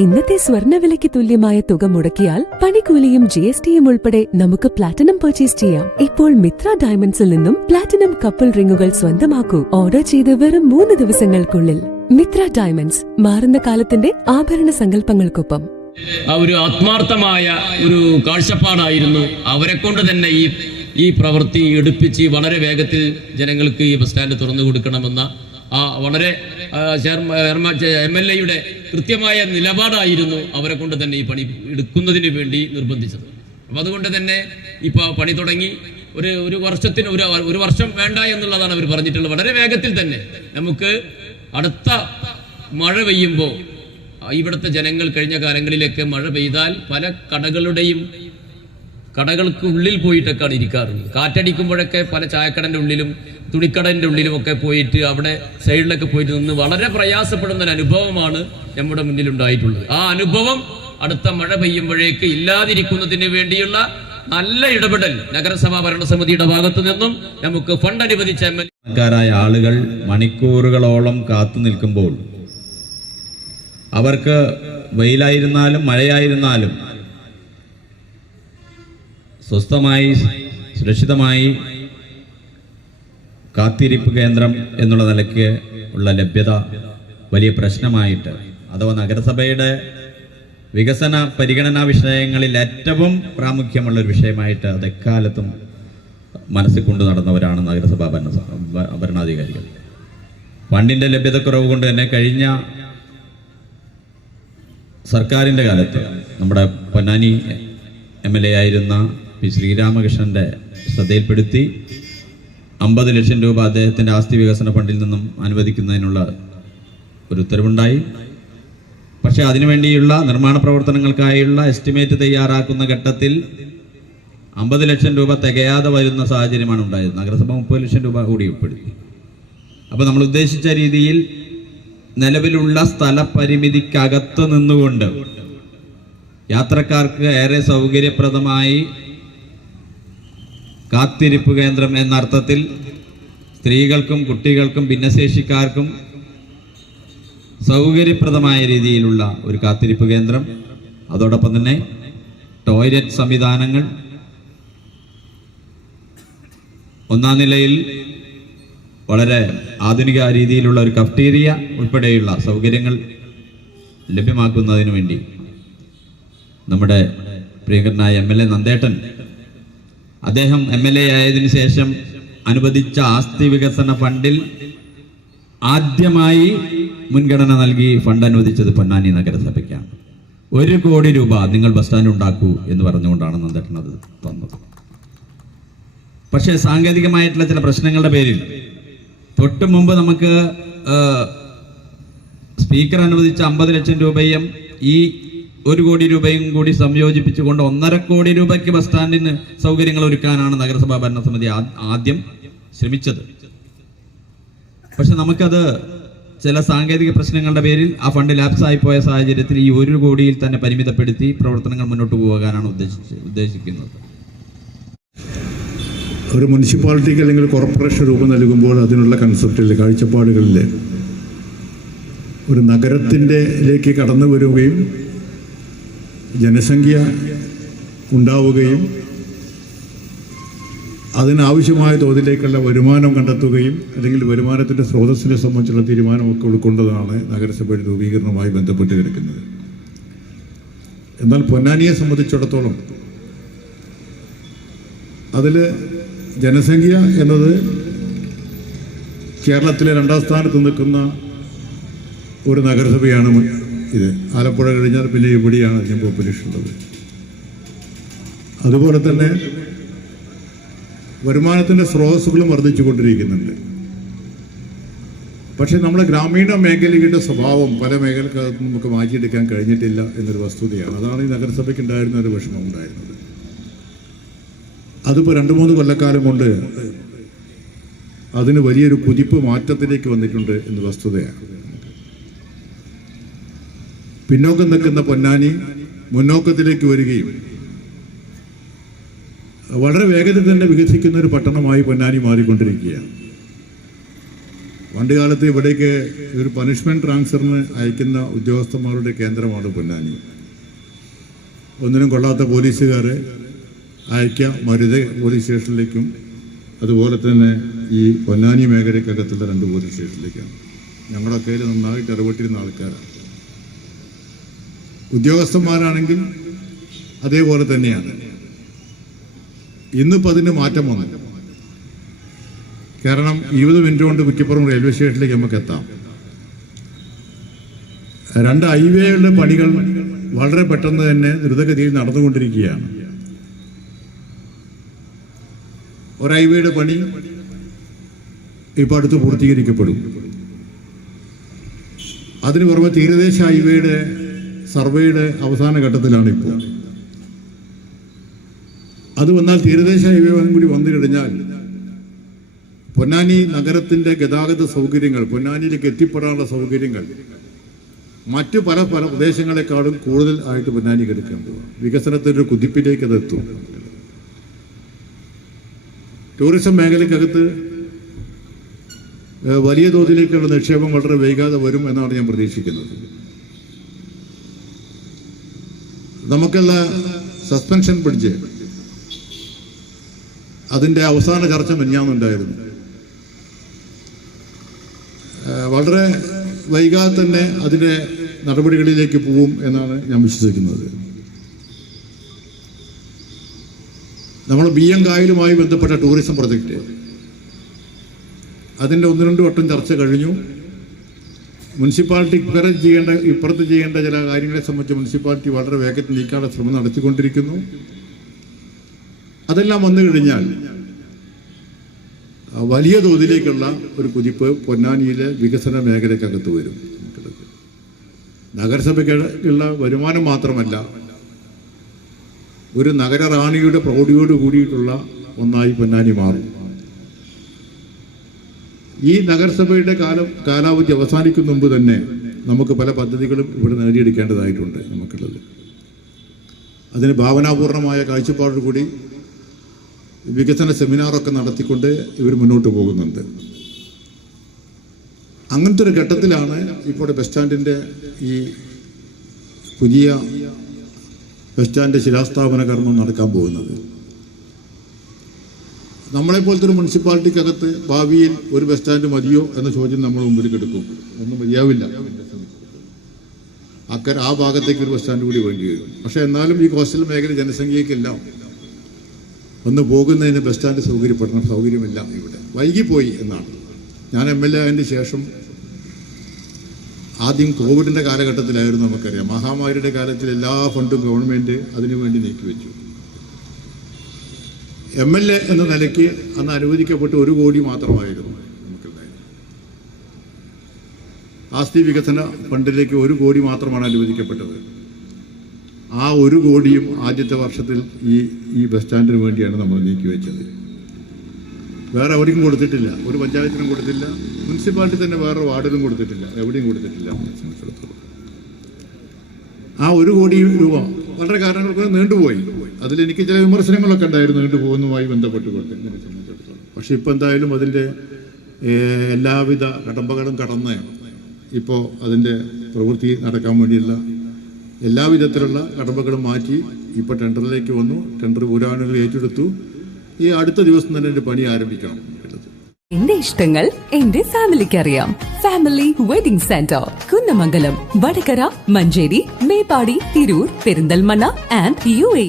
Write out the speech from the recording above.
ഇന്നത്തെ സ്വർണവിലയ്ക്ക് തുല്യമായ തുക മുടക്കിയാൽ പണിക്കൂലിയും ജി എസ് ടിയും ഉൾപ്പെടെ നമുക്ക് പ്ലാറ്റിനം പർച്ചേസ് ചെയ്യാം. ഇപ്പോൾ മിത്ര ഡയമണ്ട്സിൽ നിന്നും പ്ലാറ്റിനം കപ്പിൾ റിങ്ങുകൾ സ്വന്തമാക്കൂ. ഓർഡർ ചെയ്ത് വെറും മൂന്ന് ദിവസങ്ങൾക്കുള്ളിൽ. മിത്ര ഡയമണ്ട്സ് മാറുന്ന കാലത്തിന്റെ ആഭരണ സങ്കല്പങ്ങൾക്കൊപ്പം. ആ ഒരു ആത്മാർത്ഥമായ ഒരു കാഴ്ചപ്പാടായിരുന്നു. അവരെ കൊണ്ട് തന്നെ ഈ ഈ പ്രവൃത്തി എടുപ്പിച്ച് വളരെ വേഗത്തിൽ ജനങ്ങൾക്ക് ഈ ബസ് സ്റ്റാൻഡ് തുറന്നു കൊടുക്കണമെന്ന ആ വളരെ എം എൽ എയുടെ കൃത്യമായ നിലപാടായിരുന്നു അവരെ കൊണ്ട് തന്നെ ഈ പണി എടുക്കുന്നതിന് വേണ്ടി നിർബന്ധിച്ചത്. അപ്പം അതുകൊണ്ട് തന്നെ ഇപ്പോൾ പണി തുടങ്ങി. ഒരു ഒരു വർഷത്തിന് ഒരു ഒരു വർഷം വേണ്ട എന്നുള്ളതാണ് അവർ പറഞ്ഞിട്ടുള്ളത്. വളരെ വേഗത്തിൽ തന്നെ നമുക്ക് അടുത്ത മഴ പെയ്യുമ്പോൾ ഇവിടുത്തെ ജനങ്ങൾ കഴിഞ്ഞ കാലങ്ങളിലൊക്കെ മഴ പെയ്താൽ പല കടകളുടെയും കടകൾക്ക് ഉള്ളിൽ പോയിട്ടൊക്കെയാണ് ഇരിക്കാറുള്ളത്. കാറ്റടിക്കുമ്പോഴൊക്കെ പല ചായക്കടന്റെ ഉള്ളിലും തുണിക്കടന്റെ ഉള്ളിലും ഒക്കെ പോയിട്ട് അവിടെ സൈഡിലൊക്കെ പോയിട്ട് നിന്ന് വളരെ പ്രയാസപ്പെടുന്ന ഒരു അനുഭവമാണ് നമ്മുടെ മുന്നിൽ ഉണ്ടായിട്ടുള്ളത് ആ അനുഭവം അടുത്ത മഴ പെയ്യുമ്പോഴേക്ക് ഇല്ലാതിരിക്കുന്നതിന് വേണ്ടിയുള്ള നല്ല ഇടപെടൽ നഗരസഭാ ഭരണസമിതിയുടെ ഭാഗത്തു നിന്നും നമുക്ക് ഫണ്ട് അനുവദിച്ച എം എൽ ക്കാരായ ആളുകൾ മണിക്കൂറുകളോളം കാത്തു നിൽക്കുമ്പോൾ അവർക്ക് വെയിലായിരുന്നാലും മഴയായിരുന്നാലും സ്വസ്ഥമായി സുരക്ഷിതമായി കാത്തിരിപ്പ് കേന്ദ്രം എന്നുള്ള നിലയ്ക്ക് ഉള്ള ലഭ്യത വലിയ പ്രശ്നമായിട്ട്. അഥവാ നഗരസഭയുടെ വികസന പരിഗണനാ വിഷയങ്ങളിൽ ഏറ്റവും പ്രാമുഖ്യമുള്ള ഒരു വിഷയമായിട്ട് അത് എക്കാലത്തും മനസ്സിൽ കൊണ്ടു നടന്നവരാണ് നഗരസഭാ ഭരണ ഭരണാധികാരികൾ. ഫണ്ടിന്റെ ലഭ്യതക്കുറവ് കൊണ്ട് തന്നെ കഴിഞ്ഞ സർക്കാരിന്റെ കാലത്ത് നമ്മുടെ പൊന്നാനി എം എൽ എ ആയിരുന്ന പി ശ്രീരാമകൃഷ്ണന്റെ ശ്രദ്ധയിൽപ്പെടുത്തി അമ്പത് ലക്ഷം രൂപ അദ്ദേഹത്തിന്റെ ആസ്തി വികസന ഫണ്ടിൽ നിന്നും അനുവദിക്കുന്നതിനുള്ള ഒരു ഉത്തരവുണ്ടായി. പക്ഷേ അതിനുവേണ്ടിയുള്ള നിർമ്മാണ പ്രവർത്തനങ്ങൾക്കായുള്ള എസ്റ്റിമേറ്റ് തയ്യാറാക്കുന്ന ഘട്ടത്തിൽ അമ്പത് ലക്ഷം രൂപ തികയാതെ വരുന്ന സാഹചര്യമാണ് ഉണ്ടായത്. നഗരസഭ മുപ്പത് ലക്ഷം രൂപ കൂടി ഉൾപ്പെടുത്തി. അപ്പോൾ നമ്മൾ ഉദ്ദേശിച്ച രീതിയിൽ നിലവിലുള്ള സ്ഥലപരിമിതിക്കകത്ത് നിന്നുകൊണ്ട് യാത്രക്കാർക്ക് ഏറെ സൗകര്യപ്രദമായി കാത്തിരിപ്പ് കേന്ദ്രം എന്ന അർത്ഥത്തിൽ സ്ത്രീകൾക്കും കുട്ടികൾക്കും ഭിന്നശേഷിക്കാർക്കും സൗകര്യപ്രദമായ രീതിയിലുള്ള ഒരു കാത്തിരിപ്പ് കേന്ദ്രം. അതോടൊപ്പം തന്നെ ടോയ്ലറ്റ് സംവിധാനങ്ങൾ. ഒന്നാം നിലയിൽ വളരെ ആധുനിക രീതിയിലുള്ള ഒരു കഫ്റ്റീരിയ ഉൾപ്പെടെയുള്ള സൗകര്യങ്ങൾ ലഭ്യമാക്കുന്നതിന് വേണ്ടി നമ്മുടെ പ്രിയങ്കരനായ എം എൽ എ നന്ദേട്ടൻ അദ്ദേഹം എം എൽ എ ആയതിനു ശേഷം അനുവദിച്ച ആസ്തി വികസന ഫണ്ടിൽ ആദ്യമായി മുൻഗണന നൽകി ഫണ്ട് അനുവദിച്ചത് പൊന്നാനി നഗരസഭയ്ക്കാണ്. ഒരു കോടി രൂപ നിങ്ങൾ ബസ് സ്റ്റാൻഡ് ഉണ്ടാക്കൂ എന്ന് പറഞ്ഞുകൊണ്ടാണ് നന്ദേട്ടൻ അത് തന്നത്. പക്ഷേ സാങ്കേതികമായിട്ടുള്ള ചില പ്രശ്നങ്ങളുടെ പേരിൽ തൊട്ട് മുമ്പ് നമുക്ക് സ്പീക്കർ അനുവദിച്ച അമ്പത് ലക്ഷം രൂപയും ഈ ഒരു കോടി രൂപയും കൂടി സംയോജിപ്പിച്ചുകൊണ്ട് ഒന്നര കോടി രൂപയ്ക്ക് ബസ് സ്റ്റാൻഡിന് സൗകര്യങ്ങൾ ഒരുക്കാനാണ് നഗരസഭാ ഭരണസമിതി ആദ്യം ശ്രമിച്ചത്. പക്ഷെ നമുക്കത് ചില സാങ്കേതിക പ്രശ്നങ്ങളുടെ പേരിൽ ആ ഫണ്ട് ലാപ്സ് ആയി പോയ സാഹചര്യത്തിൽ ഈ ഒരു കോടിയിൽ തന്നെ പരിമിതപ്പെടുത്തി പ്രവർത്തനങ്ങൾ മുന്നോട്ട് പോകാനാണ് ഉദ്ദേശിച്ച് ഉദ്ദേശിക്കുന്നത്. ഒരു മുനിസിപ്പാലിറ്റിക്ക് അല്ലെങ്കിൽ കോർപ്പറേഷൻ രൂപം നൽകുമ്പോൾ അതിനുള്ള കൺസെപ്റ്റിൽ കാഴ്ചപ്പാടുകളിൽ ഒരു നഗരത്തിന്റെ കടന്നു വരികയും ജനസംഖ്യ ഉണ്ടാവുകയും അതിനാവശ്യമായ തോതിലേക്കുള്ള വരുമാനം കണ്ടെത്തുകയും അല്ലെങ്കിൽ വരുമാനത്തിന്റെ സ്രോതസ്സിനെ സംബന്ധിച്ചുള്ള തീരുമാനമൊക്കെ ഉൾക്കൊണ്ടതാണ് നഗരസഭയുടെ രൂപീകരണവുമായി ബന്ധപ്പെട്ട് കിടക്കുന്നത്. എന്നാൽ പൊന്നാനിയെ സംബന്ധിച്ചിടത്തോളം അതിൽ ജനസംഖ്യ എന്നത് കേരളത്തിലെ രണ്ടാം സ്ഥാനത്ത് നിൽക്കുന്ന ഒരു നഗരസഭയാണ് ഇത് ആലപ്പുഴ കഴിഞ്ഞാൽ പിന്നെ ഇവിടെയാണ് അധികം പോപ്പുലേഷൻ ഉള്ളത്. അതുപോലെ തന്നെ വരുമാനത്തിന്റെ സ്രോതസ്സുകളും വർദ്ധിച്ചുകൊണ്ടിരിക്കുന്നുണ്ട് പക്ഷേ നമ്മുടെ ഗ്രാമീണ മേഖലയുടെ സ്വഭാവം പല മേഖലക്കകത്ത് നമുക്ക് മാറ്റിയെടുക്കാൻ കഴിഞ്ഞിട്ടില്ല എന്നൊരു വസ്തുതയാണ്. അതാണ് ഈ നഗരസഭയ്ക്ക് ഉണ്ടായിരുന്ന ഒരു വിഷമം ഉണ്ടായിരുന്നത്. അതിപ്പോൾ രണ്ട് മൂന്ന് കൊല്ലക്കാലം കൊണ്ട് അതിന് വലിയൊരു കുതിപ്പ് മാറ്റത്തിലേക്ക് വന്നിട്ടുണ്ട് എന്ന് വസ്തുതയാണ്. പിന്നോക്കം നിൽക്കുന്ന പൊന്നാനി മുന്നോക്കത്തിലേക്ക് വരികയും വളരെ വേഗത്തിൽ തന്നെ വികസിക്കുന്ന ഒരു പട്ടണമായി പൊന്നാനി മാറിക്കൊണ്ടിരിക്കുകയാണ്. പണ്ട് കാലത്ത് ഇവിടേക്ക് ഒരു പണിഷ്മെന്റ് ട്രാൻസ്ഫറിന് അയക്കുന്ന ഉദ്യോഗസ്ഥന്മാരുടെ കേന്ദ്രമാണ് പൊന്നാനി. ഒന്നിനും കൊള്ളാത്ത പോലീസുകാരെ അയക്കാം മരുത പോലീസ് സ്റ്റേഷനിലേക്കും അതുപോലെ തന്നെ ഈ പൊന്നാനി മേഖലയ്ക്കകത്തുള്ള രണ്ട് പോലീസ് സ്റ്റേഷനിലേക്കാണ്. ഞങ്ങളുടെ കയ്യിൽ നന്നായിട്ട് ഇടപെട്ടിരുന്ന ആൾക്കാരാണ്. ഉദ്യോഗസ്ഥന്മാരാണെങ്കിൽ അതേപോലെ തന്നെയാണ്. ഇന്നിപ്പോൾ അതിന് മാറ്റം വന്നില്ല കാരണം ഇരുപത് മിനിറ്റ് കൊണ്ട് കുറ്റിപ്പുറം റെയിൽവേ സ്റ്റേഷനിലേക്ക് നമുക്ക് എത്താം. രണ്ട് ഹൈവേകളുടെ പണികൾ വളരെ പെട്ടെന്ന് തന്നെ ദ്രുതഗതിയിൽ നടന്നുകൊണ്ടിരിക്കുകയാണ്. ഒരു ഹൈവേയുടെ പണി ഇപ്പൊ അടുത്ത് പൂർത്തീകരിക്കപ്പെടും. അതിനു പുറമെ തീരദേശ ഹൈവേയുടെ സർവേയുടെ അവസാന ഘട്ടത്തിലാണ് ഇപ്പോൾ അത് വന്നാൽ തീരദേശ ഹൈവേ കൂടി വന്നു കഴിഞ്ഞാൽ പൊന്നാനി നഗരത്തിന്റെ ഗതാഗത സൗകര്യങ്ങൾ പൊന്നാനിയിലേക്ക് എത്തിപ്പെടാനുള്ള സൗകര്യങ്ങൾ മറ്റു പല പല പ്രദേശങ്ങളെക്കാളും കൂടുതൽ ആയിട്ട് പൊന്നാനി എടുക്കാൻ വികസനത്തിന്റെ ഒരു കുതിപ്പിലേക്ക് അത് എത്തും. ടൂറിസം മേഖലയ്ക്കകത്ത് വലിയ തോതിലേക്കുള്ള നിക്ഷേപം വളരെ വൈകാതെ വരും എന്നാണ് ഞാൻ പ്രതീക്ഷിക്കുന്നത്. നമുക്കുള്ള സസ്പെൻഷൻ ബ്രിഡ്ജ് അതിന്റെ അവസാന ചർച്ച മിഞ്ഞാന്നുണ്ടായിരുന്നു വളരെ വൈകാതെ തന്നെ അതിന്റെ നടപടികളിലേക്ക് പോവും എന്നാണ് ഞാൻ വിശ്വസിക്കുന്നത്. നമ്മൾ ബി എം കായലുമായി ബന്ധപ്പെട്ട ടൂറിസം പ്രൊജക്റ്റ് അതിന്റെ ഒന്ന് രണ്ട് വട്ടം ചർച്ച കഴിഞ്ഞു. മുനിസിപ്പാലിറ്റി ഇപ്പുറം ചെയ്യേണ്ട ഇപ്പുറത്ത് ചെയ്യേണ്ട ചില കാര്യങ്ങളെ സംബന്ധിച്ച് മുനിസിപ്പാലിറ്റി വളരെ വേഗത്തിൽ നീക്കാനുള്ള ശ്രമം നടത്തിക്കൊണ്ടിരിക്കുന്നു. അതെല്ലാം വന്നു കഴിഞ്ഞാൽ വലിയ തോതിലേക്കുള്ള ഒരു കുതിപ്പ് പൊന്നാനിയിലെ വികസന മേഖലയ്ക്കകത്ത് വരും. നഗരസഭയ്ക്കുള്ള വരുമാനം മാത്രമല്ല ഒരു നഗര റാണിയുടെ പ്രൗഢിയോട് കൂടിയിട്ടുള്ള ഒന്നായി പൊന്നാനി മാറും. ഈ നഗരസഭയുടെ കാലം കാലാവധി അവസാനിക്കുന്ന മുമ്പ് തന്നെ നമുക്ക് പല പദ്ധതികളും ഇവിടെ നേടിയെടുക്കേണ്ടതായിട്ടുണ്ട് നമുക്കുള്ളത്. അതിന് ഭാവനാപൂർണമായ കാഴ്ചപ്പാടോടുകൂടി വികസന സെമിനാറൊക്കെ നടത്തിക്കൊണ്ട് ഇവർ മുന്നോട്ട് പോകുന്നുണ്ട്. അങ്ങനത്തെ ഒരു ഘട്ടത്തിലാണ് ഇപ്പോൾ ബസ് സ്റ്റാൻഡിന്റെ ഈ പുതിയ ബസ് സ്റ്റാൻഡ് ശിലാസ്ഥാപന കർമ്മം നടക്കാൻ പോകുന്നത്. നമ്മളെപ്പോലത്തെ ഒരു മുനിസിപ്പാലിറ്റിക്കകത്ത് ഭാവിയിൽ ഒരു ബസ് സ്റ്റാൻഡ് മതിയോ എന്ന ചോദ്യം നമ്മൾ മുമ്പിൽ കിടക്കും. ഒന്നും മതിയാവില്ല. അക്കര ആ ഭാഗത്തേക്ക് ഒരു ബസ് സ്റ്റാൻഡ് കൂടി വേണ്ടി വരും. പക്ഷേ എന്നാലും ഈ കോസ്റ്റൽ മേഖല ജനസംഖ്യയ്ക്കെല്ലാം ഒന്ന് പോകുന്നതിന് ബസ് സ്റ്റാൻഡ് സൗകര്യപ്പെടണം. സൗകര്യമില്ല ഇവിടെ. വൈകിപ്പോയി എന്നാണ്. ഞാൻ എം എൽ എ ആയതിന് ശേഷം ആദ്യം കോവിഡിന്റെ കാലഘട്ടത്തിലായിരുന്നു നമുക്കറിയാം. മഹാമാരിയുടെ കാലത്തിൽ എല്ലാ ഫണ്ടും ഗവൺമെന്റ് അതിനുവേണ്ടി നീക്കിവെച്ചു. എം എൽ എ എന്ന നിലയ്ക്ക് അന്ന് അനുവദിക്കപ്പെട്ട ഒരു കോടി മാത്രമായിരുന്നു ആസ്തി വികസന ഫണ്ടിലേക്ക് ഒരു കോടി മാത്രമാണ് അനുവദിക്കപ്പെട്ടത്. ആ ഒരു കോടിയും ആദ്യത്തെ വർഷത്തിൽ ഈ ഈ ബസ് സ്റ്റാൻഡിന് വേണ്ടിയാണ് നമ്മൾ നീക്കിവെച്ചത്. വേറെ എവിടെയും കൊടുത്തിട്ടില്ല. ഒരു പഞ്ചായത്തിനും കൊടുത്തില്ല. മുനിസിപ്പാലിറ്റി തന്നെ വേറെ വാർഡിലും കൊടുത്തിട്ടില്ല. എവിടെയും കൊടുത്തിട്ടില്ല ആ ഒരു കോടി രൂപ വളരെ കാരണങ്ങൾക്ക് നീണ്ടുപോയി. അതിൽ എനിക്ക് ചില വിമർശനങ്ങളൊക്കെ ഉണ്ടായിരുന്നു നീണ്ടുപോകുന്നതുമായി ബന്ധപ്പെട്ടുകൊണ്ട് എന്നെ സംബന്ധിച്ചിടത്തോളം. പക്ഷെ ഇപ്പോൾ എന്തായാലും അതിന്റെ എല്ലാവിധ കടമ്പകളും കടന്ന് ഇപ്പോൾ അതിന്റെ പ്രവൃത്തി നടക്കാൻ വേണ്ടിയുള്ള എല്ലാവിധത്തിലുള്ള കടമ്പകളും മാറ്റി ഇപ്പോൾ ടെൻഡറിലേക്ക് വന്നു ടെൻഡർ പുരാണങ്ങൾ ഏറ്റെടുത്തു. ഈ അടുത്ത ദിവസം തന്നെ എന്റെ പണി ആരംഭിക്കണം എന്റെ ഇഷ്ടങ്ങൾ എന്റെ ഫാമിലിക്ക് അറിയാം family wedding centre Kunnamangalam Vadakara Manjeri Meppadi Tirur Perinthalmanna and U A